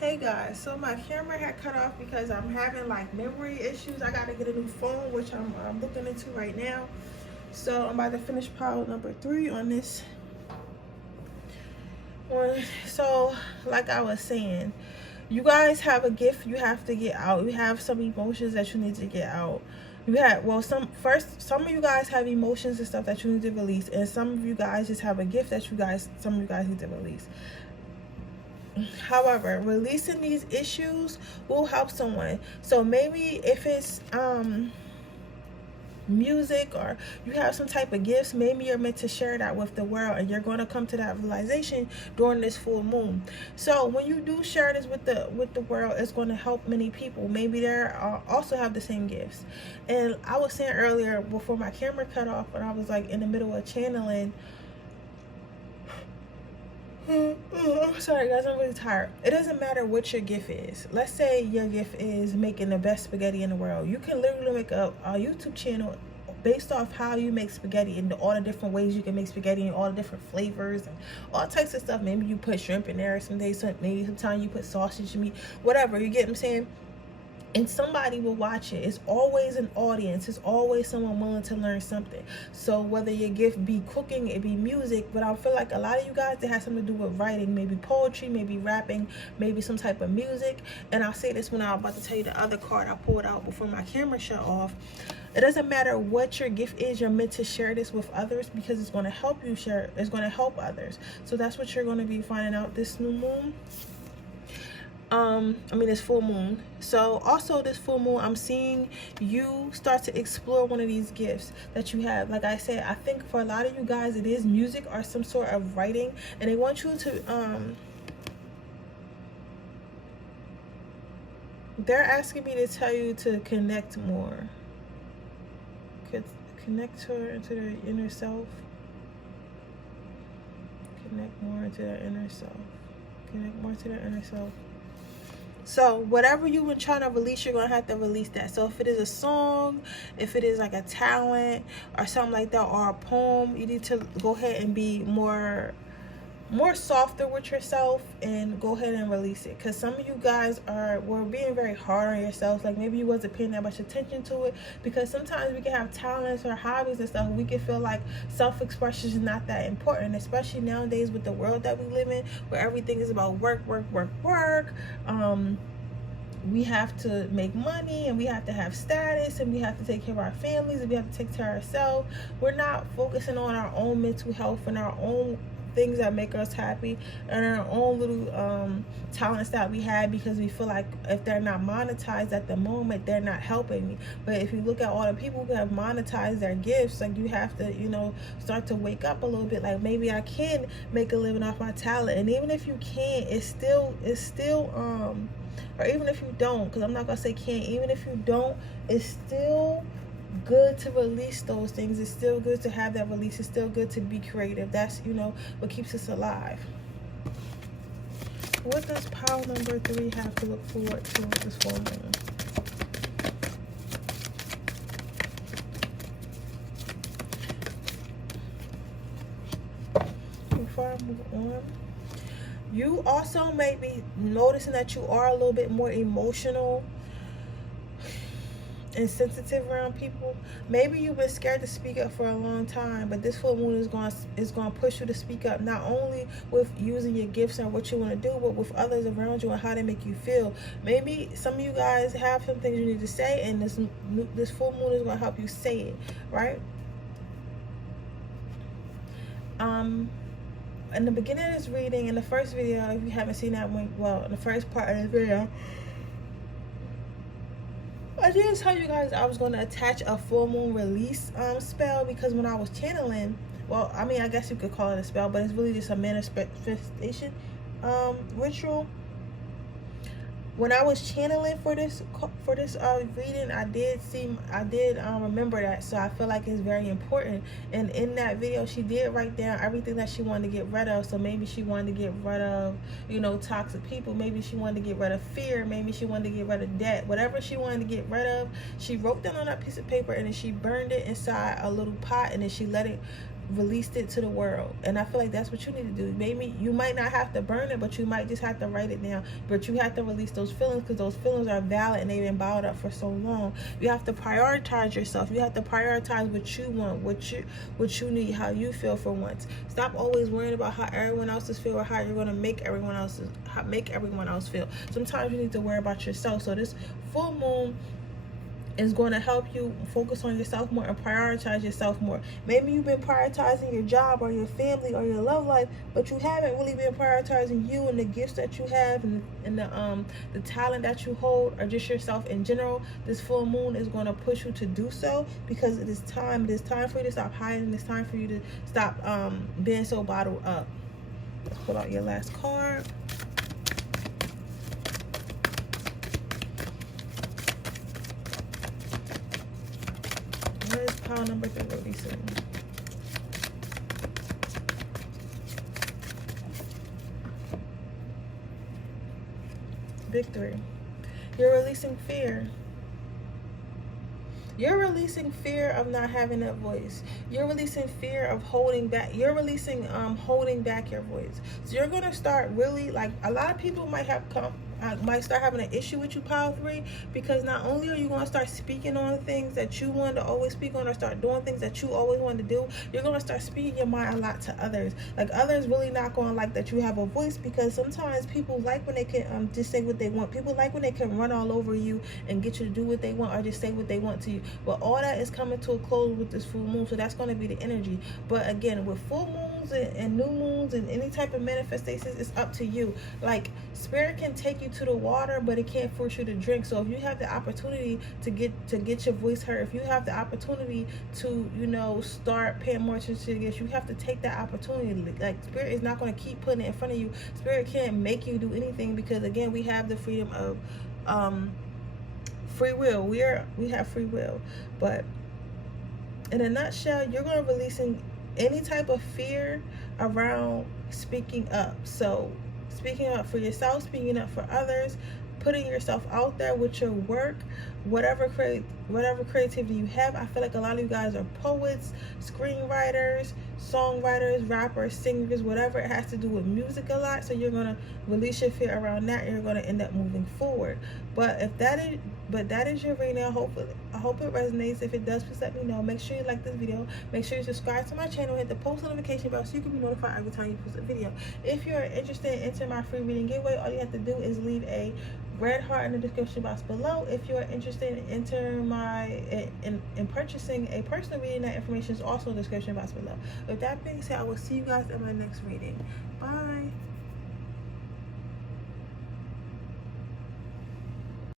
Hey guys, so my camera had cut off because I'm having like memory issues. I gotta get a new phone, which I'm looking into right now. So I'm about to finish pile number 3 on this one. So like I was saying, you guys have a gift you have to get out. You have some emotions that you need to get out. You have, well, some of you guys have emotions and stuff that you need to release, and some of you guys just have a gift that some of you guys need to release. However, releasing these issues will help someone. So maybe if it's music, or you have some type of gifts, maybe you're meant to share that with the world, and you're going to come to that realization during this full moon. So when you do share this with the world, it's going to help many people. Maybe they also have the same gifts. And I was saying earlier, before my camera cut off, and I was like in the middle of channeling, I'm sorry guys, I'm really tired. It doesn't matter what your gift is. Let's say your gift is making the best spaghetti in the world. You can literally make a YouTube channel based off how you make spaghetti and all the different ways you can make spaghetti and all the different flavors and all types of stuff. Maybe you put shrimp in there some days, maybe sometimes you put sausage meat, whatever, you get what I'm saying? And somebody will watch it. It's always an audience. It's always someone willing to learn something. So whether your gift be cooking, it be music, but I feel like a lot of you guys, that has something to do with writing, maybe poetry, maybe rapping, maybe some type of music. And I'll say this when I'm about to tell you the other card I pulled out before my camera shut off. It doesn't matter what your gift is, you're meant to share this with others, because it's going to help you share. It's going to help others. So that's what you're going to be finding out this new moon. This full moon. So also this full moon, I'm seeing you start to explore one of these gifts that you have. Like I said, I think for a lot of you guys, it is music or some sort of writing, and they want you to, they're asking me to tell you to connect more. Connect her into their inner self. Connect more into their inner self. Connect more to their inner self. So whatever you've been trying to release, you're going to have to release that. So if it is a song, if it is like a talent or something like that, or a poem, you need to go ahead and be more softer with yourself and go ahead and release it. Because some of you guys were being very hard on yourselves. Like maybe you wasn't paying that much attention to it, because sometimes we can have talents or hobbies and stuff. We can feel like self-expression is not that important, especially nowadays with the world that we live in, where everything is about work. We have to make money, and we have to have status, and we have to take care of our families, and we have to take care of ourselves. We're not focusing on our own mental health and our own things that make us happy, and our own little talents that we have, because we feel like if they're not monetized at the moment, they're not helping me. But if you look at all the people who have monetized their gifts, like, you have to, start to wake up a little bit. Like, maybe I can make a living off my talent, and even if you can, it's still or even if you don't, because I'm not gonna say can't, even if you don't, it's still good to release those things. It's still good to have that release. It's still good to be creative. That's what keeps us alive. What does pile number 3 have to look forward to with this full moon? Before I move on, you also may be noticing that you are a little bit more emotional and sensitive around people. Maybe you've been scared to speak up for a long time, but this full moon is going to push you to speak up, not only with using your gifts and what you want to do, but with others around you and how they make you feel. Maybe some of you guys have some things you need to say, and this full moon is going to help you say it, right? In the beginning of this reading, in the first video, if you haven't seen that one, well, in the first part of the video, I didn't tell you guys I was going to attach a full moon release spell, because when I was channeling, well, I guess you could call it a spell, but it's really just a manifestation ritual. When I was channeling for this reading, I did remember that. So I feel like it's very important. And in that video, she did write down everything that she wanted to get rid of. So maybe she wanted to get rid of, toxic people. Maybe she wanted to get rid of fear. Maybe she wanted to get rid of debt. Whatever she wanted to get rid of, she wrote down on that piece of paper, and then she burned it inside a little pot, and then she let it released it to the world. And I feel like that's what you need to do. Maybe you might not have to burn it, but you might just have to write it down. But you have to release those feelings, because those feelings are valid and they've been bottled up for so long. You have to prioritize yourself. You have to prioritize what you want, what you need, how you feel for once. Stop always worrying about how everyone else feel, or how you're going to make everyone else feel. Sometimes you need to worry about yourself. So this full moon is going to help you focus on yourself more and prioritize yourself more. Maybe you've been prioritizing your job or your family or your love life, but you haven't really been prioritizing you and the gifts that you have, and the talent that you hold, or just yourself in general. This full moon is going to push you to do so, because it is time. It is time for you to stop hiding. It's time for you to stop being so bottled up. Let's pull out your last card. What is pile number 3 releasing? Victory. You're releasing fear. You're releasing fear of not having that voice. You're releasing fear of holding back. You're releasing holding back your voice. So you're going to start really, like, a lot of people might start having an issue with you, pile 3, because not only are you going to start speaking on things that you wanted to always speak on, or start doing things that you always wanted to do, you're going to start speaking your mind a lot to others. Like, others really not going to like that you have a voice, because sometimes people like when they can just say what they want. People like when they can run all over you and get you to do what they want, or just say what they want to you. But all that is coming to a close with this full moon, so that's going to be the energy. But again, with full moons and new moons and any type of manifestations, it's up to you. Like, spirit can take you to the water, but it can't force you to drink. So if you have the opportunity to get your voice heard, if you have the opportunity to, you know, start paying more attention to this, you have to take that opportunity. Like, spirit is not going to keep putting it in front of you. Spirit can't make you do anything, because again, we have the freedom of free will. We have free will. But in a nutshell, you're going to releasing any type of fear around speaking up. So speaking up for yourself, speaking up for others, putting yourself out there with your work, whatever creativity you have. I feel like a lot of you guys are poets, screenwriters, songwriters, rappers, singers, whatever it has to do with music a lot. So you're going to release your fear around that, and you're going to end up moving forward. But that is your reading. I hope it resonates. If it does, please let me know. Make sure you like this video. Make sure you subscribe to my channel. Hit the post notification bell so you can be notified every time you post a video. If you're interested in entering my free reading giveaway, all you have to do is leave a red heart in the description box below. If you're interested in entering in purchasing a personal reading, that information is also in the description box below. With that being said, I will see you guys in my next reading. Bye.